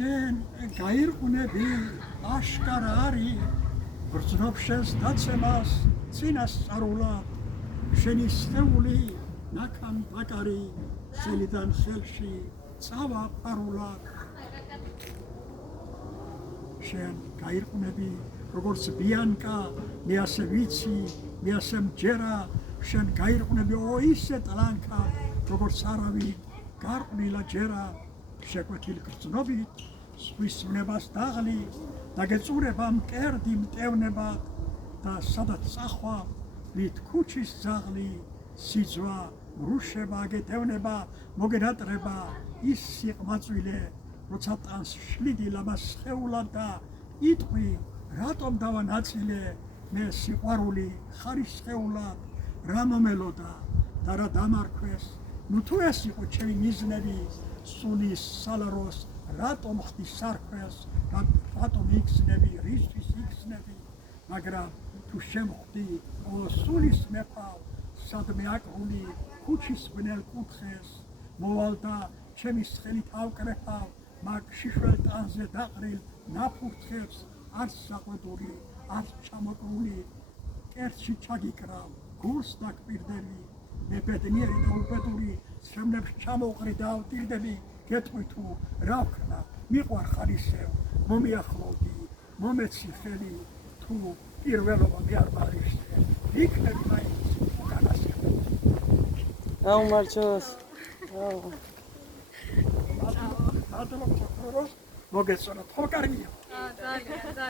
შენ გაირყვნები აშკარა არის გრძნობ შენს დაცემას წინასწარულად შენი სხეული ნაქან დაკარი ხელიდან ხელში წავა ფარულად შენ გაირყვნები როგორც ბიანკა მე ასე ვიცი მე ასე მჯერა შენ გაირყვნები ისე ტლანქა როგორც არავინ გარყვნილა ჯერა შეკვეთილი გრძნობით ზღვის ვნებას დაღლი დაგეწურება მკერდი მტევნებად და სადაც წახვა ვით ქუჩის ძაღლი სიძვა მრუშება გეტევნება მოგენატრება ის სიყმაწვილე როცა ტანს შლიდი ლამას სხეულად და იტყვი რატომ დავანაწილე მე სიყვარული ხარის სხეულად რა მომელოდა და რა დამარქვეს ნუ თუ ეს იყო ჩემი მიზნები სულის სალაროს რატომ ხდი სარქვეს რატომ იგზნები რისთვის იგზნები მაგრამ თუ შემხვდი სულის მეფავ სადმე აკრული ქუჩის ბნელ კუთხეს მოვალ და ჩემი ხელით ავკრეფავ მაგ შიშველ ტანზე დაყრილ ნაფურთხებს არც საყვედური არც ჩამოკრული კერძში ჩაგიკრავ გულს დაგპირდები მე ბედნიერი და უბედური შემნებს ჩამოყრი და ავტირდები გეტყვი თუ რა ვქნა მიყვარხარ ისევ მომიახლოვდი მომეცი ხელი თუ პირველობა მე არ მარიშე იქნები მაინც უკანასკნელი აუმარჯოს მადლობა მოგეწონათ ხო კარგია